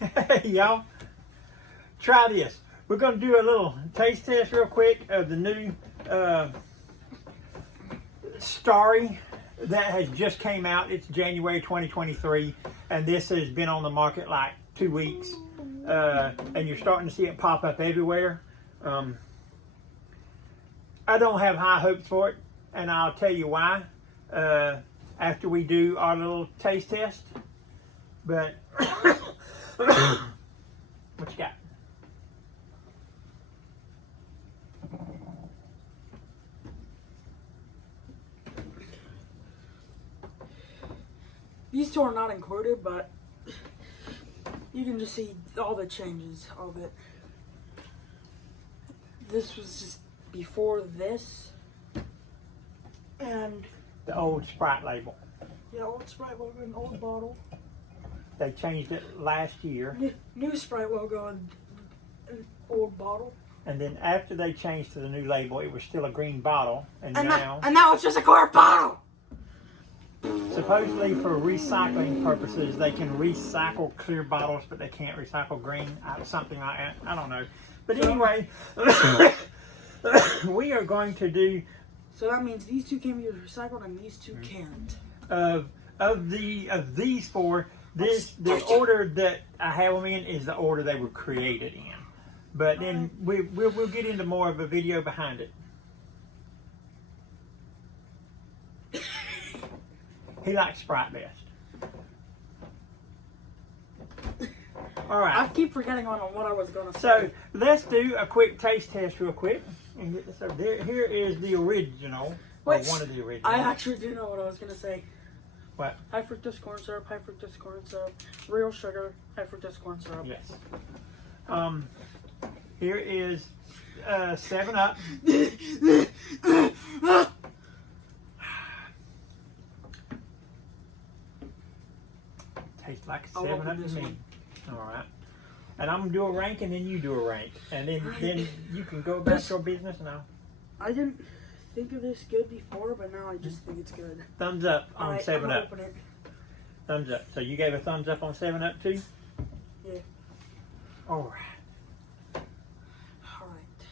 Hey, y'all. Try this. We're going to do a little taste test real quick of the new Starry that has just came out. It's January 2023, and this has been on the market like 2 weeks, and you're starting to see it pop up everywhere. I don't have high hopes for it, and I'll tell you why after we do our little taste test. But what you got? These two are not included, but you can just see all the changes of it. This was just before this, and The old Sprite label. yeah, old Sprite logo and old bottle. They changed it last year. New Sprite logo and old bottle. And then after they changed to the new label, it was still a green bottle. And now it's just a clear bottle. supposedly for recycling purposes, they can recycle clear bottles, but they can't recycle green. Something like that. I don't know. But anyway, we are going to do... So that means these two can be recycled and these two can't. Of these four, the order that I have them in is the order they were created in. But then we'll get into more of a video behind it. He likes Sprite best. All right. I keep forgetting on what I was going to say. So let's do a quick taste test real quick. And get this over there. Here is the original. Or one of the originals. I actually do know what I was going to say. What? High fructose corn syrup, high fructose corn syrup, real sugar, high fructose corn syrup. Yes. Here is 7-Up. Tastes like a 7-Up to me. All right. And I'm gonna do a rank, and then you do a rank, and then you can go about your business now. I didn't think of this good before, but now I just think it's good. Thumbs up on Alright, 7-Up. Thumbs up. So you gave a thumbs up on 7-Up too? Yeah. All right. Alright.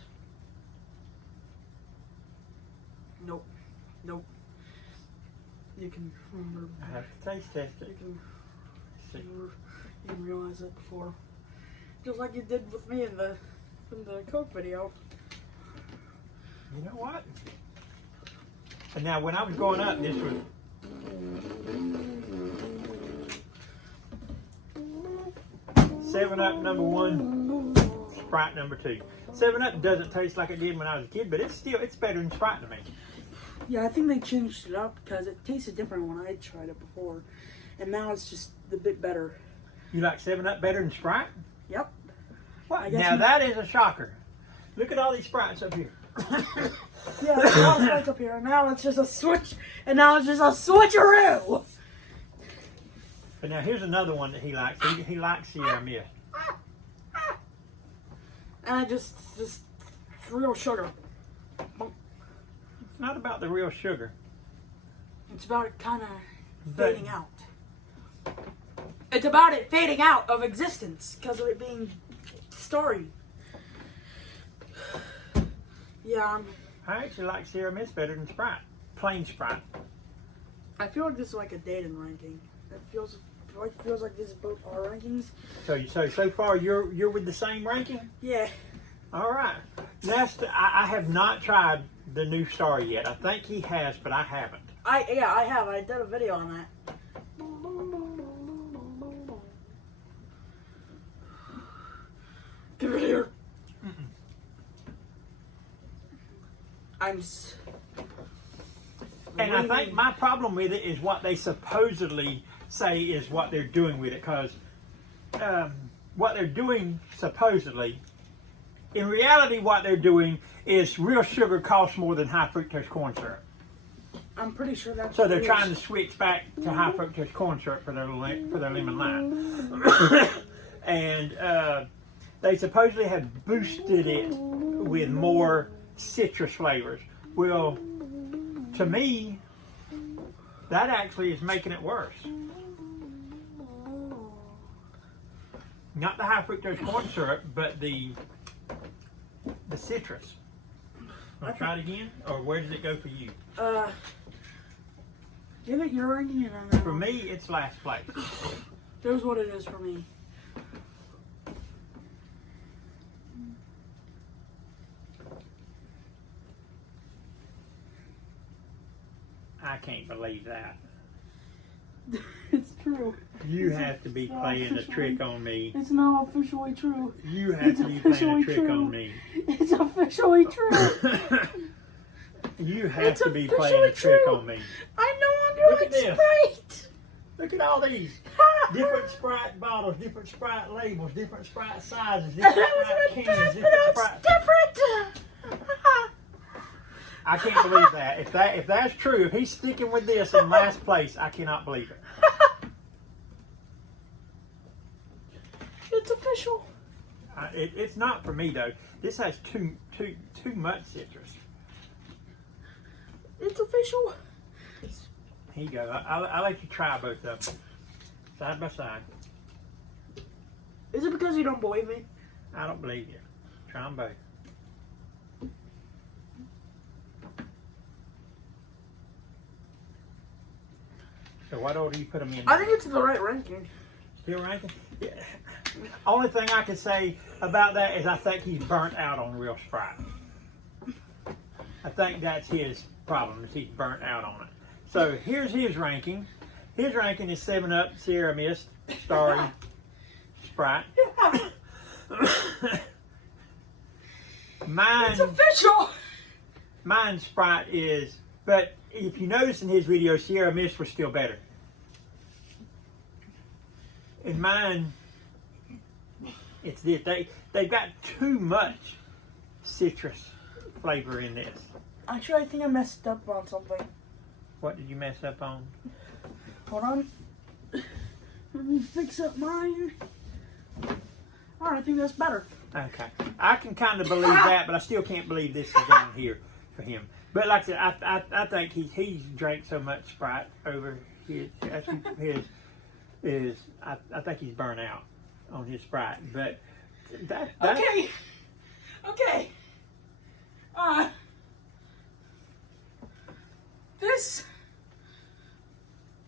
Nope. Nope. You can remember. I have to taste test it. You See. can realize it before. Just like you did with me in the Coke video. You know what? And now when I was growing up, this was 7-Up number 1, Sprite number 2. 7-Up doesn't taste like it did when I was a kid, but it's better than Sprite to me. Yeah, I think they changed it up because it tasted different when I tried it before, and now it's just a bit better. You like 7-Up better than Sprite? Yep. What? Now that is a shocker. Look at all these Sprites up here. Yeah, there's a lot of Sprites up here, and now it's just a switch, and now it's just a switcheroo. But now here's another one that he likes. He likes Sierra Mist. And just real sugar. It's not about the real sugar. It's about it kind of fading out. It's about it fading out of existence because of it being Starry. Yeah, I actually like Sierra Mist better than Sprite. Plain Sprite. I feel like this is like a dating ranking. It feels like this is both our rankings. So far you're with the same ranking? Yeah. All right. Next, I have not tried the new Star yet. I think he has, but I haven't. I have. I did a video on that. Give it here. And I think my problem with it is what they supposedly say is what they're doing with it, because what they're doing supposedly, in reality, what they're doing is real sugar costs more than high fructose corn syrup. I'm pretty sure that's. So they're trying to switch back to high fructose corn syrup for their lemon lime, and they supposedly have boosted it with more citrus flavors. Well, to me, that actually is making it worse. Not the high fructose corn syrup, but the citrus. Want to try it again, or where does it go for you? Give it your ranking and I know. For me, it's last place. There's what it is for me. I can't believe that. It's true. You have to be playing a trick on me. It's not officially true. You have to be playing a trick on me. It's officially true. You have to be playing a trick on me. I no longer like Sprite. Look at all these. Different Sprite bottles, different Sprite labels, different Sprite sizes, different Sprite cans, different Sprite... different. I can't believe that. If that's true, if he's sticking with this in last place, I cannot believe it. It's official. It's not for me though. This has too much citrus. It's official. Here you go. I'll let you try both of them side by side. Is it because you don't believe me? I don't believe you. Try them both. So what order do you put them in? I think it's the right ranking. Still ranking? Yeah. Only thing I can say about that is I think he's burnt out on real Sprite. I think that's his problem, is he's burnt out on it. So here's his ranking. His ranking is 7-Up, Sierra Mist, Starry, Sprite. Mine, It's official. mine Sprite is, but if you notice in his video, Sierra Mist was still better. In mine, it's this. They've got too much citrus flavor in this. Actually, I think I messed up on something. What did you mess up on? Hold on. Let me fix up mine. Alright, I think that's better. Okay. I can kind of believe that, but I still can't believe this is down here for him. But like I said, I think he's drank so much Sprite over his I think he's burnt out on his Sprite. But that Okay.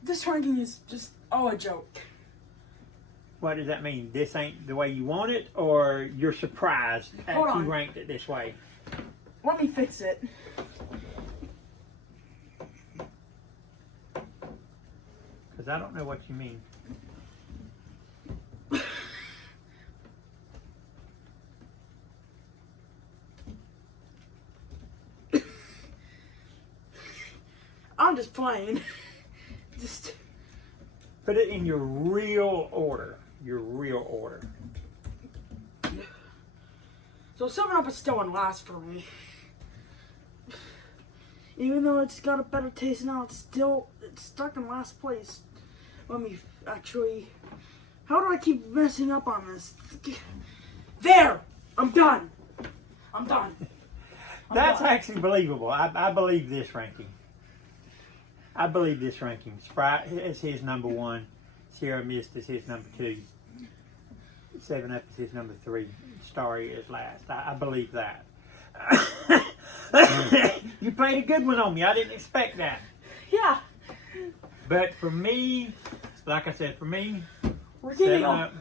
This ranking is just a joke. What does that mean? This ain't the way you want it, or you're surprised that Hold you on. ranked it this way? Let me fix it. Because I don't know what you mean. I'm just playing. Just put it in your real order. Your real order. So 7-Up is still in last for me. Even though it's got a better taste now, it's stuck in last place. Let me actually... How do I keep messing up on this? There! I'm done. That's actually believable. I believe this ranking. I believe this ranking. Sprite is his number 1. Sierra Mist is his number 2. 7-Up is his number 3. Starry is last. I believe that. You played a good one on me. I didn't expect that. Yeah. But for me, like I said, We're getting all, 7-Up.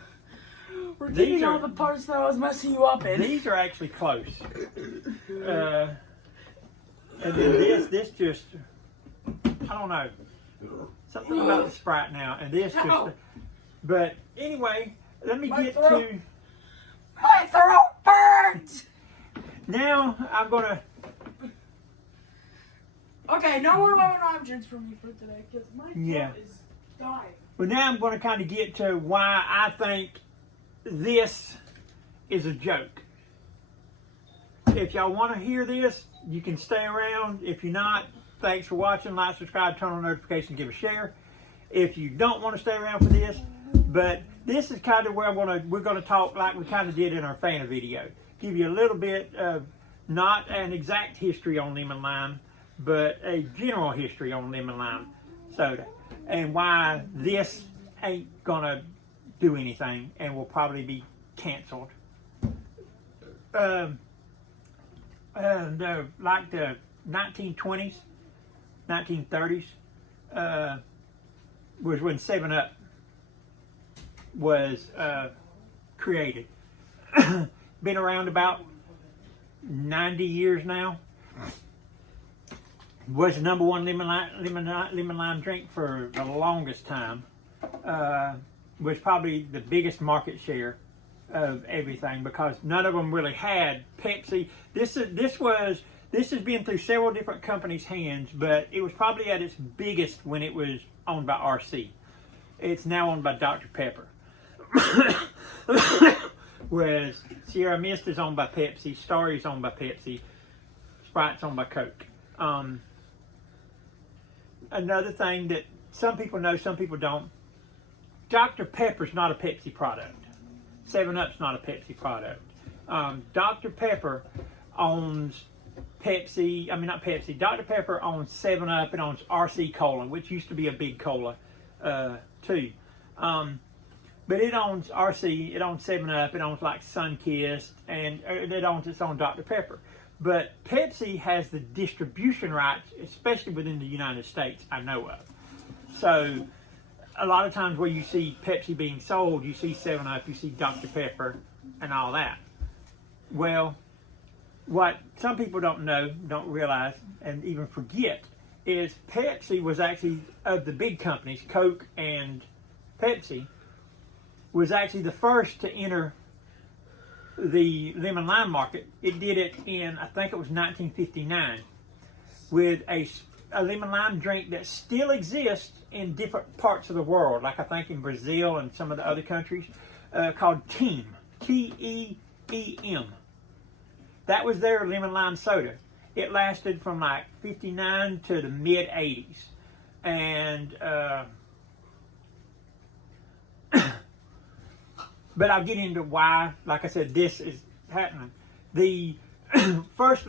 we're getting all the parts that I was messing you up in. These are actually close. And then this just, I don't know. Something about the Sprite now. And this just, but anyway, let me get to. My throat burns! Now I'm going to. Okay, no more lemon options for me for today because my throat is dying. Well, now I'm going to kind of get to why I think this is a joke. If y'all want to hear this, you can stay around. If you're not, thanks for watching. Like, subscribe, turn on notifications, give a share. If you don't want to stay around for this, but this is kind of where we're going to talk like we kind of did in our fan video. Give you a little bit of not an exact history on lemon lime, but a general history on lemon lime soda, and why this ain't gonna do anything and will probably be canceled. Like the 1920s, 1930s, was when 7-Up was created. Been around about 90 years now. Was the number one lemon lime drink for the longest time. Was probably the biggest market share of everything because none of them really had Pepsi. This has been through several different companies' hands, but it was probably at its biggest when it was owned by RC. It's now owned by Dr. Pepper. Whereas Sierra Mist is owned by Pepsi, Starry is owned by Pepsi, Sprite's owned by Coke. Another thing that some people know, some people don't, Dr. Pepper's not a Pepsi product. 7-Up's not a Pepsi product. Dr. Pepper owns Pepsi, not Pepsi, Dr. Pepper owns 7-Up and owns RC Cola, which used to be a big cola too. But it owns RC, it owns 7-Up, it owns like Sunkist, and it owns its own Dr. Pepper. But Pepsi has the distribution rights, especially within the United States, I know of. So a lot of times where you see Pepsi being sold, you see 7-Up, you see Dr. Pepper, and all that. Well, what some people don't know, don't realize, and even forget, is Pepsi was actually, of the big companies, Coke and Pepsi, was actually the first to enter the lemon lime market. It did it in, I think it was 1959, with a lemon lime drink that still exists in different parts of the world, like I think in Brazil and some of the other countries, called Team, T-E-E-M. That was their lemon lime soda. It lasted from like 59 to the mid 80s. And, but I'll get into why, like I said, this is happening. The first,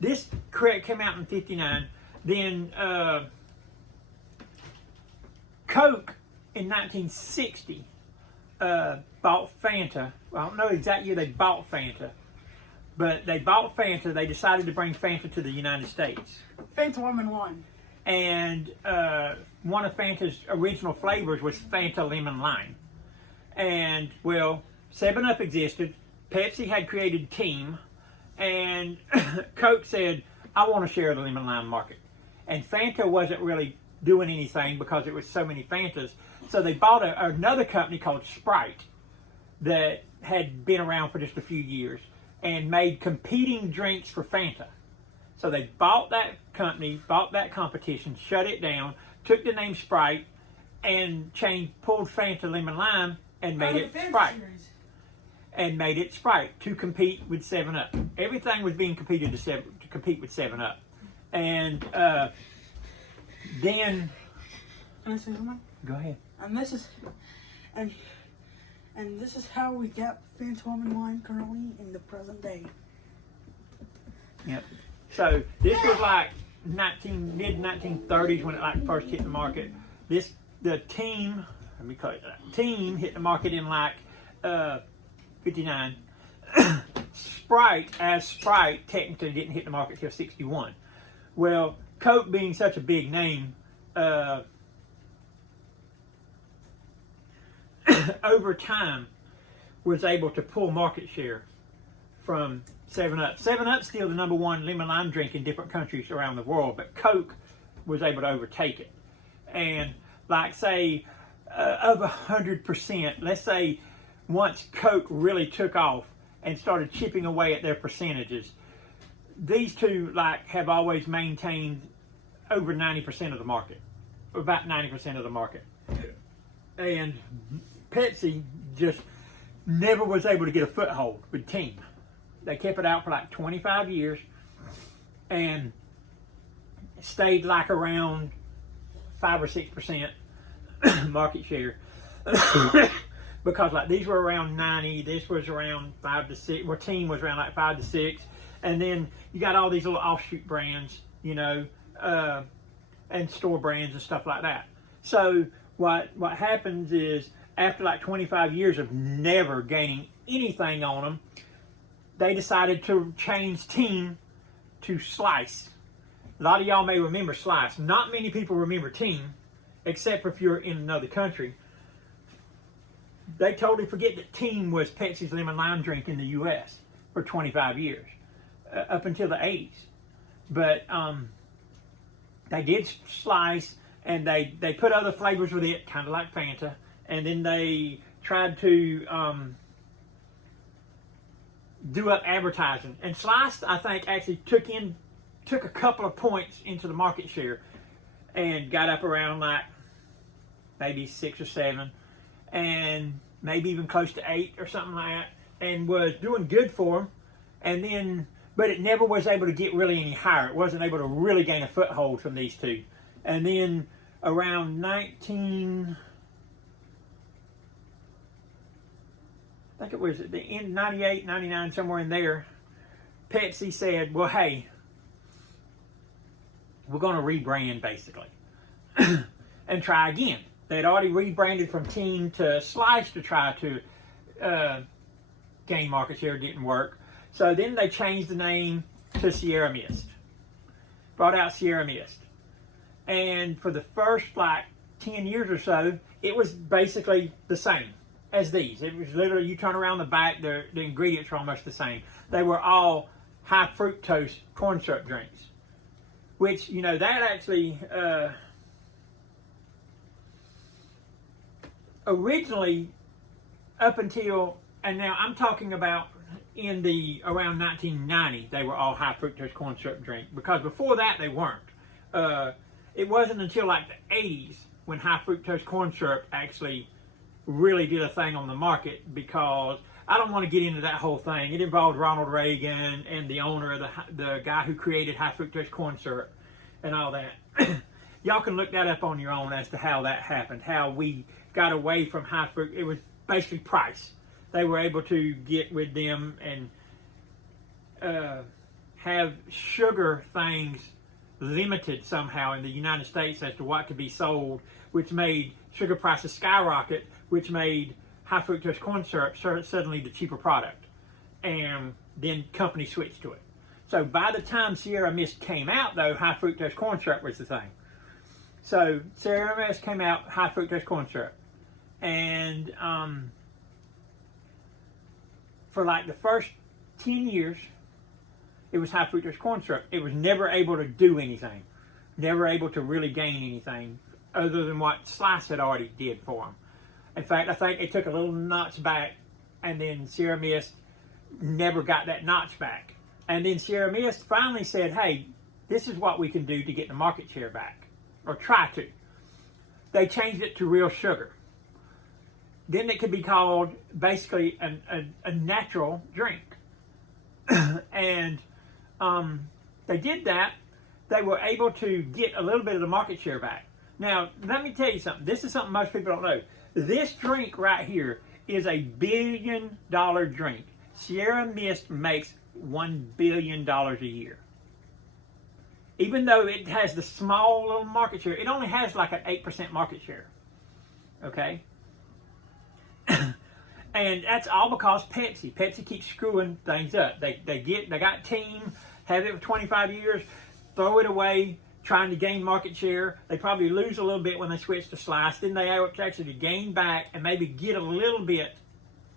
this came out in 59. Then Coke in 1960 bought Fanta. Well, I don't know exactly who they bought Fanta, but they bought Fanta. They decided to bring Fanta to the United States. Fanta Lemon Lime. And one of Fanta's original flavors was Fanta Lemon Lime. And, well, 7-Up existed. Pepsi had created Team. And Coke said, I want to share the lemon lime market. And Fanta wasn't really doing anything because there was so many Fantas. So they bought another company called Sprite that had been around for just a few years and made competing drinks for Fanta. So they bought that company, bought that competition, shut it down, took the name Sprite, and pulled Fanta Lemon Lime and made it Sprite. And made it Sprite to compete with 7-Up. Everything was being competed to compete with 7-Up. And then... Can I say something? Go ahead. And this is how we get Fanta Lemon Lime currently in the present day. Yep. So this was like mid-1930s when it like first hit the market. The Team, let me call it that. Team hit the market in like 59. Sprite technically didn't hit the market till 61. Well, Coke being such a big name, over time was able to pull market share from 7-Up. 7-Up's still the number one lemon lime drink in different countries around the world, but Coke was able to overtake it. And like say, of 100%, let's say once Coke really took off and started chipping away at their percentages, these two like have always maintained over 90% of the market, about 90% of the market. And Pepsi just never was able to get a foothold with Team. They kept it out for like 25 years and stayed like around 5 or 6% market share. Because like these were around 90, this was around 5 to 6, well Team was around like 5 to 6, and then you got all these little offshoot brands, you know, and store brands and stuff like that. So what happens is after like 25 years of never gaining anything on them, they decided to change team to Slice. A lot of y'all may remember Slice. Not many people remember Team, except for if you're in another country. They totally forget that Team was Pepsi's lemon lime drink in the U.S. for 25 years, up until the 80s. But they did Slice, and they put other flavors with it, kind of like Fanta, and then they tried to do up advertising. And Slice, I think, actually took a couple of points into the market share and got up around like maybe 6 or 7 and maybe even close to 8 or something like that, and was doing good for them. And then, but it never was able to get really any higher. It wasn't able to really gain a foothold from these two. And then around I think it was at the end, 98, 99, somewhere in there, Pepsi said, well, hey, we're going to rebrand, basically, and try again. They had already rebranded from Team to Slice to try to gain market share. It didn't work. So then they changed the name to Sierra Mist. Brought out Sierra Mist. And for the first, like, 10 years or so, it was basically the same as these. It was literally, you turn around the back, the ingredients were almost the same. They were all high fructose corn syrup drinks. Which, you know, that actually originally, up until, and now I'm talking about in the around 1990, they were all high fructose corn syrup drink, because before that they weren't. It wasn't until like the 80s when high fructose corn syrup actually really did a thing on the market, because I don't want to get into that whole thing. It involved Ronald Reagan and the owner of the guy who created high fructose corn syrup and all that. Y'all can look that up on your own as to how that happened, how we got away from high fructose. It was basically price. They were able to get with them and have sugar things limited somehow in the United States as to what could be sold, which made sugar prices skyrocket, which made high fructose corn syrup suddenly the cheaper product. And then companies switched to it. So by the time Sierra Mist came out, though, high fructose corn syrup was the thing. So Sierra Mist came out, high fructose corn syrup. And for like the first 10 years, it was high fructose corn syrup. It was never able to do anything. Never able to really gain anything other than what Slice had already did for them. In fact, I think it took a little notch back, and then Sierra Mist never got that notch back. And then Sierra Mist finally said, hey, this is what we can do to get the market share back, or try to. They changed it to real sugar. Then it could be called basically a natural drink. And they did that. They were able to get a little bit of the market share back. Now, let me tell you something. This is something most people don't know. This drink right here is a $1 billion drink. Sierra Mist makes $1 billion a year. Even though it has the small little market share, it only has like an 8% market share. Okay? And that's all because Pepsi keeps screwing things up. They got Team, have it for 25 years, throw it away, trying to gain market share. They probably lose a little bit when they switch to Slice. Then they actually gain back and maybe get a little bit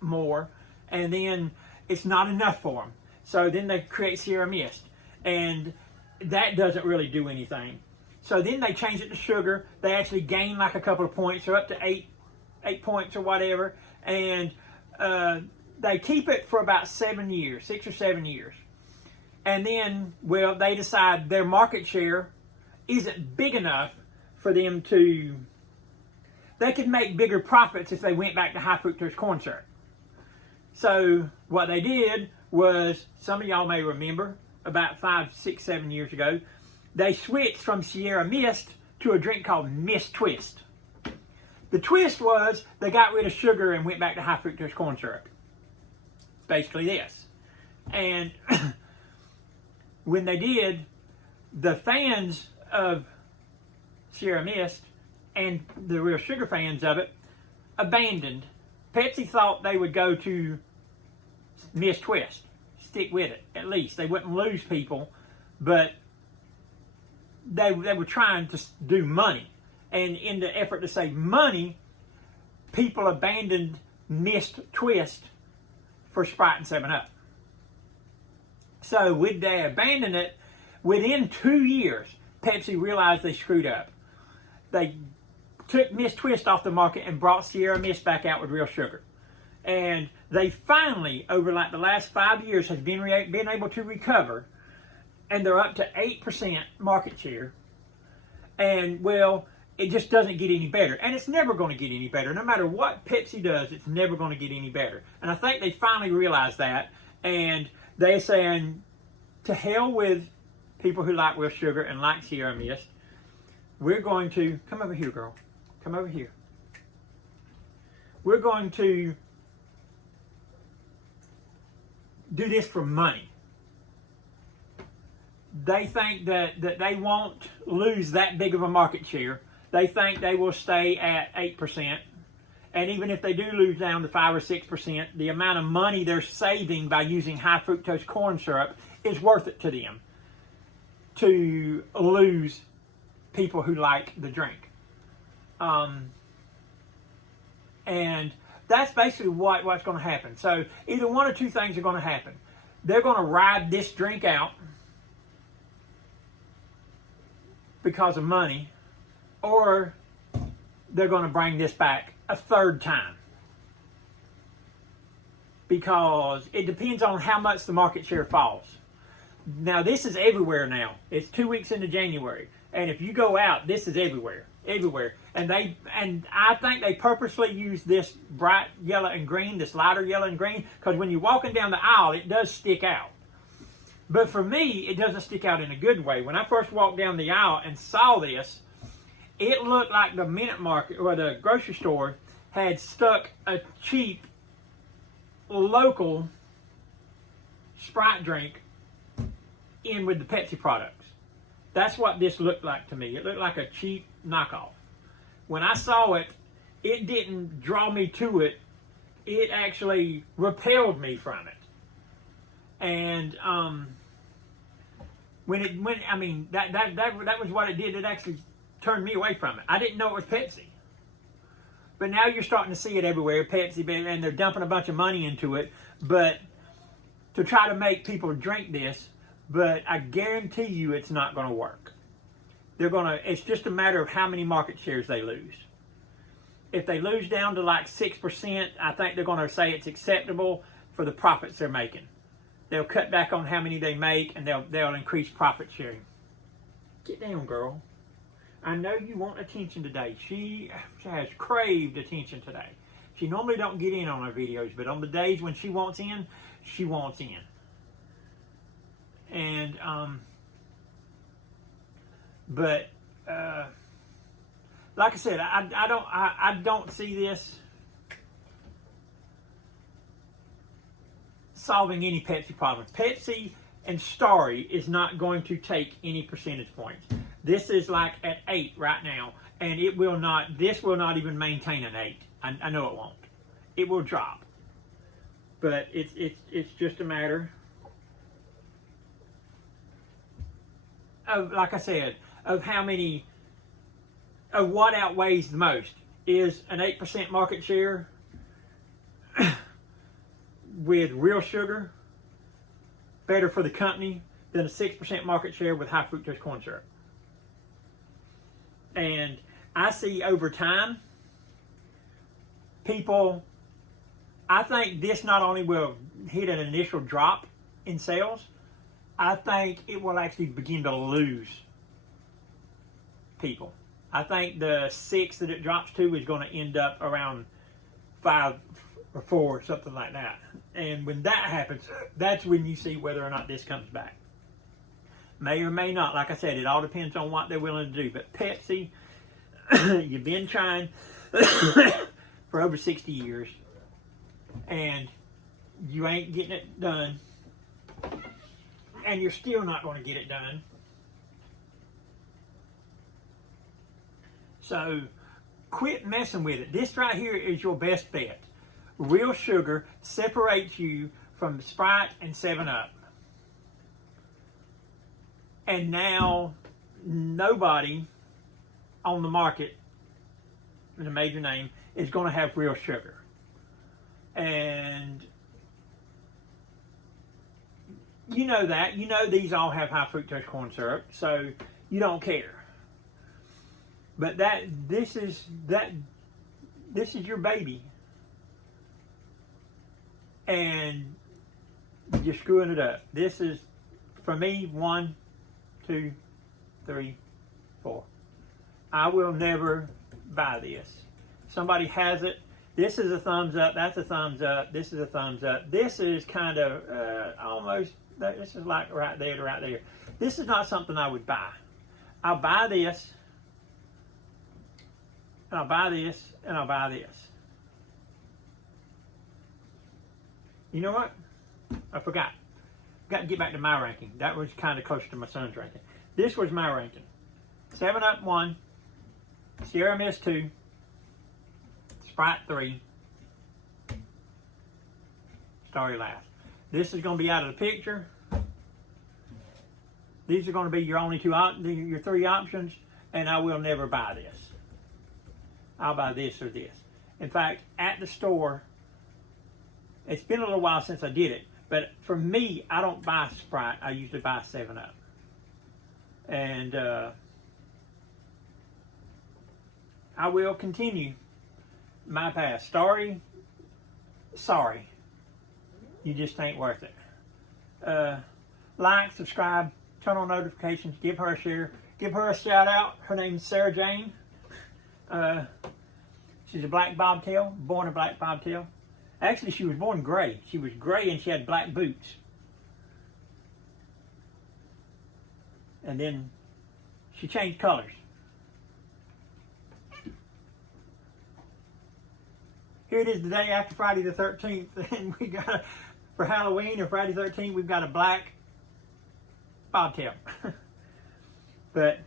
more, and then it's not enough for them. So then they create Sierra Mist, and that doesn't really do anything. So then they change it to sugar. They actually gain like a couple of points, or up to 8 points or whatever, and they keep it for about 7 years, 6 or 7 years. And then, well, they decide their market share isn't big enough for them to, they could make bigger profits if they went back to high fructose corn syrup. So what they did was, some of y'all may remember, about 5, 6, 7 years ago, they switched from Sierra Mist to a drink called Mist Twist. The twist was they got rid of sugar and went back to high fructose corn syrup. Basically this. And when they did, the fans of Sierra Mist and the real sugar fans of it abandoned. Pepsi thought they would go to Miss Twist, stick with it at least. They wouldn't lose people, but they were trying to do money. And in the effort to save money, people abandoned Miss Twist for Sprite and 7-Up. So when they abandoned it, within 2 years, Pepsi realized they screwed up. They took Miss Twist off the market and brought Sierra Mist back out with real sugar. And they finally, over like the last 5 years, has been able to recover, and they're up to 8% market share. And well, it just doesn't get any better, and it's never going to get any better. No matter what Pepsi does, it's never going to get any better. And I think they finally realized that, and they're saying, to hell with people who like real sugar and like Sierra Mist. We're going to come over here, girl. Come over here. We're going to do this for money. They think that they won't lose that big of a market share. They think they will stay at 8%. And even if they do lose down to 5 or 6%, the amount of money they're saving by using high fructose corn syrup is worth it to them to lose people who like the drink. And that's basically what's going to happen. So either one or two things are going to happen. They're going to ride this drink out because of money, or they're going to bring this back a third time. Because it depends on how much the market share falls. Now, this is everywhere now. It's 2 weeks into January. And if you go out, this is everywhere. Everywhere. And I think they purposely use this bright yellow and green, this lighter yellow and green, because when you're walking down the aisle, it does stick out. But for me, it doesn't stick out in a good way. When I first walked down the aisle and saw this, it looked like the Minute Market or the grocery store had stuck a cheap local Sprite drink in with the Pepsi products. That's what this looked like to me. It looked like a cheap knockoff. When I saw it, it didn't draw me to it. It actually repelled me from it. And that was what it did. It actually turned me away from it. I didn't know it was Pepsi. But now you're starting to see it everywhere, Pepsi, and they're dumping a bunch of money into it, but to try to make people drink this. But I guarantee you it's not going to work. It's just a matter of how many market shares they lose. If they lose down to like 6%, I think they're going to say it's acceptable for the profits they're making. They'll cut back on how many they make, and they'll increase profit sharing. Get down, girl. I know you want attention today. She has craved attention today. She normally don't get in on her videos, but on the days when she wants in, she wants in. And like I said, I don't see this solving any Pepsi problems. Pepsi and Starry is not going to take any percentage points. This is like at 8 right now, and it will not. This will not even maintain an 8. I know it won't. It will drop, but it's just a matter of, like I said, of what outweighs the most. Is an 8% market share with real sugar better for the company than a 6% market share with high fructose corn syrup? And I see over time, I think this not only will hit an initial drop in sales, I think it will actually begin to lose people. I think the 6 that it drops to is going to end up around 5 or 4, something like that. And when that happens, that's when you see whether or not this comes back. May or may not. Like I said, it all depends on what they're willing to do. But Pepsi, you've been trying for over 60 years, and you ain't getting it done. And you're still not going to get it done. So quit messing with it. This right here is your best bet. Real sugar separates you from Sprite and 7-Up. And now nobody on the market in a major name is going to have real sugar. And you know that. You know these all have high fructose corn syrup, so you don't care. But this is your baby. And you're screwing it up. This is, for me, 1, 2, 3, 4. I will never buy this. Somebody has it. This is a thumbs up. That's a thumbs up. This is a thumbs up. This is kind of almost, this is like right there to right there. This is not something I would buy. I'll buy this, and I'll buy this, and I'll buy this. You know what? I forgot. Got to get back to my ranking. That was kind of close to my son's ranking. This was my ranking. 7-Up 1, Sierra Mist 2, Sprite 3, Starry last. This is going to be out of the picture. These are going to be your only your 3 options, and I will never buy this. I'll buy this or this. In fact, at the store, it's been a little while since I did it, but for me, I don't buy Sprite. I usually buy 7-Up. And I will continue my path. Starry, sorry. You just ain't worth it. Like, subscribe, turn on notifications, give her a share, give her a shout out. Her name's Sarah Jane. She's a black bobtail, born a black bobtail. Actually, she was born gray. She was gray and she had black boots. And then she changed colors. Here it is the day after Friday the 13th, and we got, for Halloween or Friday the 13th, we've got a black bobtail. But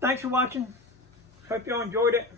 thanks for watching. Hope y'all enjoyed it.